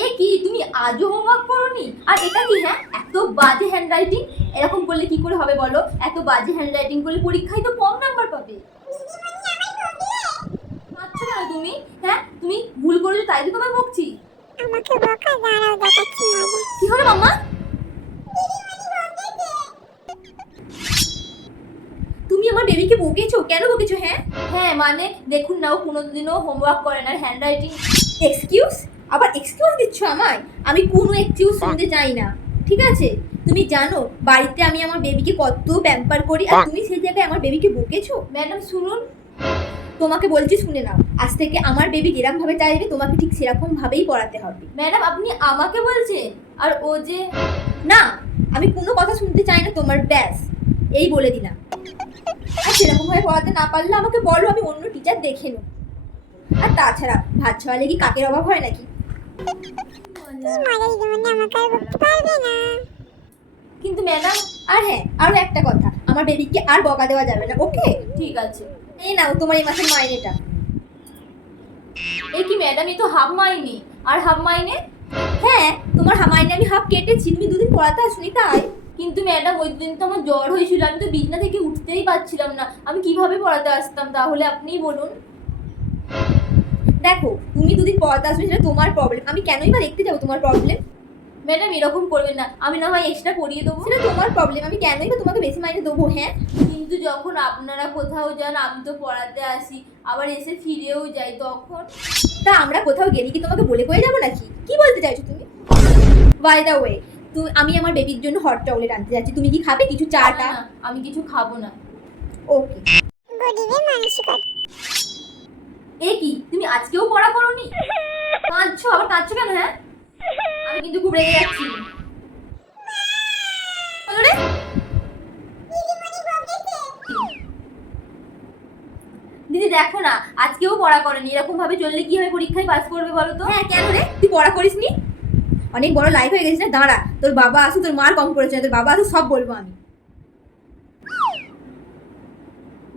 এ কি তুমি আজও হোমওয়ার্ক করোনি? আর এটা কি? হ্যাঁ, এত বাজে হ্যান্ডরাইটিং। এরকম করলে কি করে হবে বলো? এত বাজে হ্যান্ডরাইটিং করলে পরীক্ষায় তো কম নাম্বার পাবে। আচ্ছা কেন তুমি? হ্যাঁ, তুমি ভুল করেছো তাই তো তোমায় বকছি। আমাকে বকা, দাঁড়াও দেখাচ্ছি মজা। কি হলো মাম্মা? তুমি আমার বেবিকে বকেছো? কেন বকেছো? হ্যাঁ হ্যাঁ, মানে দেখুন না, ও কোনোদিনও হোমওয়ার্ক করে না, হ্যান্ডরাইটিং। এক্সকিউজ? আবার এক্সকিউজ দিচ্ছ আমায়? আমি কোনো এক্সকিউজ শুনতে চাই না, ঠিক আছে? তুমি জানো বাড়িতে আমি আমার বেবিকে কত প্যাম্পার করি, আর তুমি সেই জায়গায় আমার বেবিকে বকেছো? ম্যাডাম শুনুন, তোমাকে বলছি শুনে নাও, আজ থেকে আমার বেবি যেরকম ভাবে চাইবে তোমাকে ঠিক সেরকম ভাবেই পড়াতে হবে। ম্যাডাম আপনি আমাকে বলছেন? আর ও যে না, আমি কোনো কথা শুনতে চাই না তোমার, ব্যাস এই বলে দিলাম। আর সেরকম ভাবে পড়াতে না পারলে আমাকে বলো, আমি অন্য টিচার দেখে নেব। আর তাছাড়া ভাত ছড়ালে কি কাকের অভাব হয় নাকি? কিন্তু ম্যাডাম, আর হ্যাঁ, আরো একটা কথা, আমার বেবিকে আর বকা দেওয়া যাবে না, ওকে? ঠিক আছে, এই নাও তোমার এই মাসের মাইনেটা। এ কি ম্যাডাম, এই তো হাফ মাইনে। আর হাফ মাইনে? হ্যাঁ, তোমার মাইনে আমি হাফ কেটেছি, তুমি দুদিন পড়াতে আসুনি তাই। কিন্তু ম্যাডাম ওই দিন তো আমার জ্বর হয়েছিল, আমি তো বিছনা থেকে উঠতেই পারছিলাম না, আমি কিভাবে পড়াতে আসতাম তাহলে আপনিই বলুন। দেখো, তুমি দুদিন পড়াতে আসবে সেটা তোমার প্রবলেম, আমি কেনই বা দেখতে যাবো তোমার প্রবলেম? ম্যাডাম এরকম করবেন না, আমি না হয় এক্সট্রা পড়িয়ে দেবো, সেটা তোমার প্রবলেম, আমি কেনই বা তোমাকে বেশি মাইনে দেবো? হ্যাঁ, কিন্তু যখন আপনারা কোথাও যান আমি তো পড়াতে আসি, আবার এসে ফিরেও যাই, তখন তা আমরা কোথাও গেলে কি তোমাকে বলে কয়ে যাবো নাকি? কি বলতে চাইছো তুমি? বাই দ্য ওয়ে, আমি আমার বেবির জন্য হট চকলেট আনতে যাচ্ছি, তুমি কি খাবে কিছু? চাটা? আমি কিছু খাবো না। ওকে। এ কি, তুমি আজকেও পড়া করোনি? কাঁদছো? আবার কাঁদছো কেন? হ্যাঁ, আমি কিন্তু খুব রেগে যাচ্ছি। বলো রে। দিদি দেখো না, আজকেও পড়া করেনি, এরকম ভাবে চললে কিভাবে পরীক্ষায় পাস করবে বলো তো? হ্যাঁ কেন রে, তুই পড়া করিসনি? অনেক বড় লাইফ হয়ে গেছিস না, দাঁড়া, তোর বাবা আসুক, তোর মার কম করেছে, তোর বাবা আসুক, সব বলবো আমি।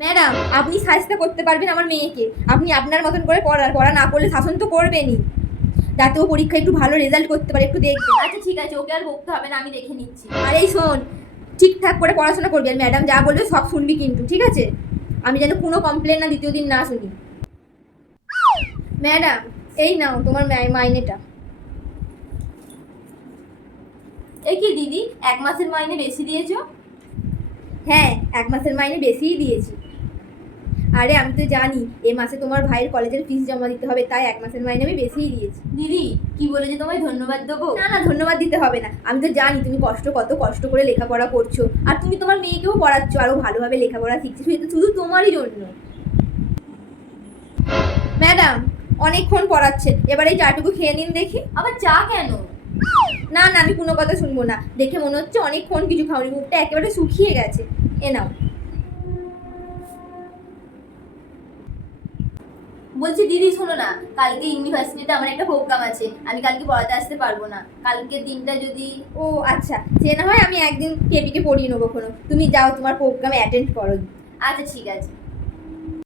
ম্যাডাম আপনি শাস্তি করতে পারবেন আমার মেয়েকে, আপনি আপনার মতন করে পড়া না করলে শাসন তো করবেনই, যাতে ও পরীক্ষায় একটু ভালো রেজাল্ট করতে পারে, একটু দেখবেন। আচ্ছা ঠিক আছে, ওকে আর বকতে হবে না, আমি দেখে নিচ্ছি। আর এই শোন, ঠিকঠাক করে পড়াশোনা করবি, আর ম্যাডাম যা বলবে সব শুনবি কিন্তু, ঠিক আছে? আমি যেন কোনো কমপ্লেন না দ্বিতীয় দিন না শুনি। ম্যাডাম এই নাও তোমার মাইনেটা। এ কি দিদি, এক মাসের মাইনে বেশি দিয়েছো? হ্যাঁ, এক মাসের মাইনে বেশিই দিয়েছি। আরে আমি তো জানি এই মাসে তোমার ভাইয়ের কলেজের ফিস জমা দিতে হবে, তাই এক মাসের মাইনে আমি বেশিই দিয়েছি। দিদি কি বলে যে তোমায় ধন্যবাদ দেবো? না না, ধন্যবাদ দিতে হবে না, আমি তো জানি তুমি কত কষ্ট করে লেখাপড়া করছো, আর তুমি তোমার মেয়েকেও পড়াচ্ছো, আরো ভালোভাবে লেখাপড়া শিখছো, সেটা শুধু তোমারই জন্য। ম্যাডাম অনেকক্ষণ পড়াচ্ছেন, এবার এই চাটুকু খেয়ে নিন দেখি। আবার চা কেন? না না, আমি কোনো কথা শুনবো না, দেখে মনে হচ্ছে অনেকক্ষণ কিছু খাওনি, মুখটা একেবারে শুকিয়ে গেছে। এ নাও। বলছি দিদি শোনো না, কালকে ইউনিভার্সিটিতে আমার একটা প্রোগ্রাম আছে, আমি কালকে পড়াতে আসতে পারবো না, কালকের দিনটা যদি। ও আচ্ছা, সে না হয় আমি একদিন কেপিকে পড়িয়ে নেবো, কোনো তুমি যাও তোমার প্রোগ্রামে অ্যাটেন্ড করো। আচ্ছা ঠিক আছে।